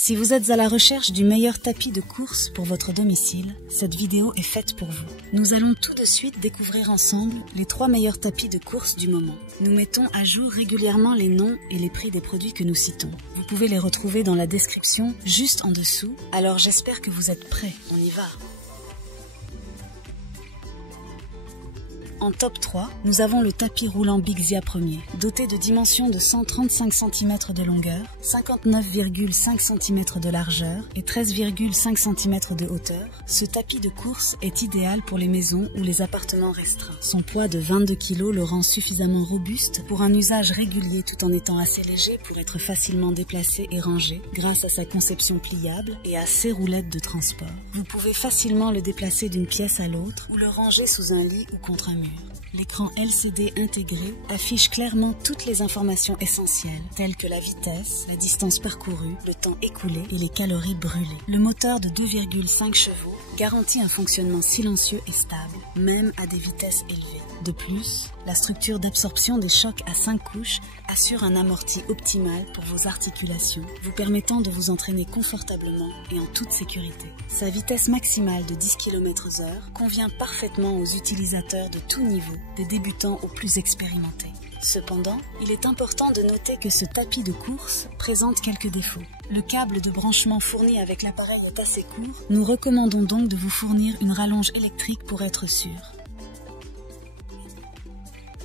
Si vous êtes à la recherche du meilleur tapis de course pour votre domicile, cette vidéo est faite pour vous. Nous allons tout de suite découvrir ensemble les 3 meilleurs tapis de course du moment. Nous mettons à jour régulièrement les noms et les prix des produits que nous citons. Vous pouvez les retrouver dans la description juste en dessous, alors j'espère que vous êtes prêts, on y va. En top 3, nous avons le tapis roulant Bixia Premier. Doté de dimensions de 135 cm de longueur, 59,5 cm de largeur et 13,5 cm de hauteur, ce tapis de course est idéal pour les maisons ou les appartements restreints. Son poids de 22 kg le rend suffisamment robuste pour un usage régulier tout en étant assez léger pour être facilement déplacé et rangé grâce à sa conception pliable et à ses roulettes de transport. Vous pouvez facilement le déplacer d'une pièce à l'autre ou le ranger sous un lit ou contre un mur. L'écran LCD intégré affiche clairement toutes les informations essentielles, telles que la vitesse, la distance parcourue, le temps écoulé et les calories brûlées. Le moteur de 2,5 chevaux garantit un fonctionnement silencieux et stable, même à des vitesses élevées. De plus, la structure d'absorption des chocs à 5 couches assure un amorti optimal pour vos articulations, vous permettant de vous entraîner confortablement et en toute sécurité. Sa vitesse maximale de 10 km/h convient parfaitement aux utilisateurs de tout niveau, des débutants aux plus expérimentés. Cependant, il est important de noter que ce tapis de course présente quelques défauts. Le câble de branchement fourni avec l'appareil est assez court, nous recommandons donc de vous fournir une rallonge électrique pour être sûr.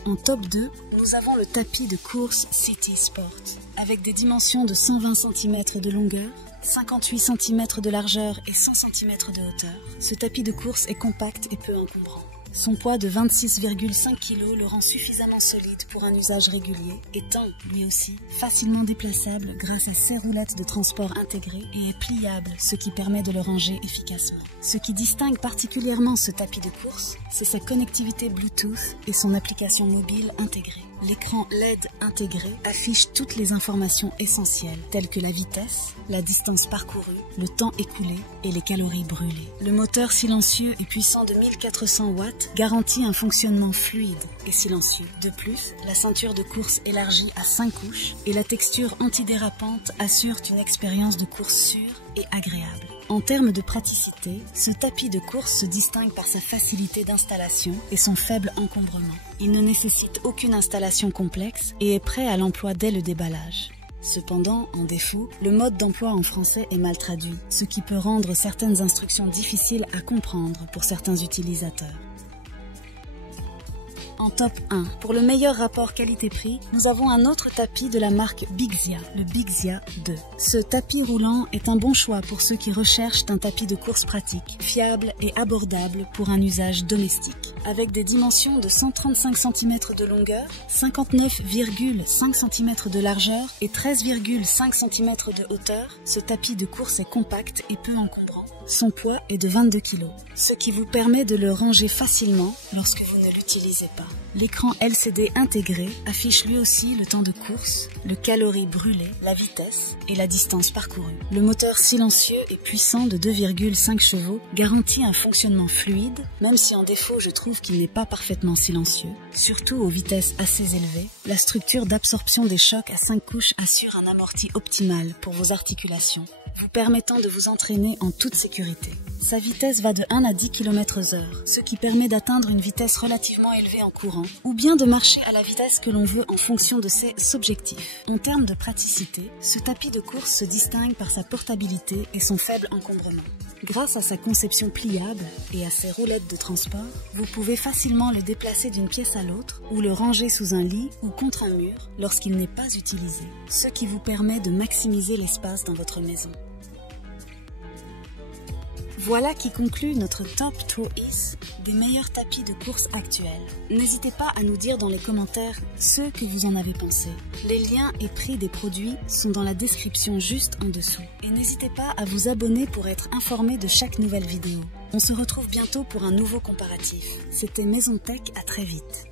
En top 2, nous avons le tapis de course City Sport. Avec des dimensions de 120 cm de longueur, 58 cm de largeur et 100 cm de hauteur, ce tapis de course est compact et peu encombrant. Son poids de 26,5 kg le rend suffisamment solide pour un usage régulier, étant, lui aussi, facilement déplaçable grâce à ses roulettes de transport intégrées et est pliable, ce qui permet de le ranger efficacement. Ce qui distingue particulièrement ce tapis de course, c'est sa connectivité Bluetooth et son application mobile intégrée. L'écran LED intégré affiche toutes les informations essentielles, telles que la vitesse, la distance parcourue, le temps écoulé et les calories brûlées. Le moteur silencieux et puissant de 1400 watts garantit un fonctionnement fluide et silencieux. De plus, la ceinture de course élargie à 5 couches et la texture antidérapante assurent une expérience de course sûre et agréable. En termes de praticité, ce tapis de course se distingue par sa facilité d'installation et son faible encombrement. Il ne nécessite aucune installation complexe et est prêt à l'emploi dès le déballage. Cependant, en défaut, le mode d'emploi en français est mal traduit, ce qui peut rendre certaines instructions difficiles à comprendre pour certains utilisateurs. En top 1, pour le meilleur rapport qualité-prix, nous avons un autre tapis de la marque Bixia, le Bixia 2. Ce tapis roulant est un bon choix pour ceux qui recherchent un tapis de course pratique, fiable et abordable pour un usage domestique. Avec des dimensions de 135 cm de longueur, 59,5 cm de largeur et 13,5 cm de hauteur, ce tapis de course est compact et peu encombrant. Son poids est de 22 kg, ce qui vous permet de le ranger facilement lorsque vous ne l'utilisez pas. L'écran LCD intégré affiche lui aussi le temps de course, le calories brûlées, la vitesse et la distance parcourue. Le moteur silencieux et puissant de 2,5 chevaux garantit un fonctionnement fluide, même si en défaut je trouve qu'il n'est pas parfaitement silencieux. Surtout aux vitesses assez élevées, la structure d'absorption des chocs à 5 couches assure un amorti optimal pour vos articulations, vous permettant de vous entraîner en toute sécurité. Sa vitesse va de 1 à 10 km/h, ce qui permet d'atteindre une vitesse relativement élevée en courant, ou bien de marcher à la vitesse que l'on veut en fonction de ses objectifs. En termes de praticité, ce tapis de course se distingue par sa portabilité et son faible encombrement. Grâce à sa conception pliable et à ses roulettes de transport, vous pouvez facilement le déplacer d'une pièce à l'autre ou le ranger sous un lit ou contre un mur lorsqu'il n'est pas utilisé, ce qui vous permet de maximiser l'espace dans votre maison. Voilà qui conclut notre top 3 des meilleurs tapis de course actuels. N'hésitez pas à nous dire dans les commentaires ce que vous en avez pensé. Les liens et prix des produits sont dans la description juste en dessous. Et n'hésitez pas à vous abonner pour être informé de chaque nouvelle vidéo. On se retrouve bientôt pour un nouveau comparatif. C'était Maison Tech, à très vite.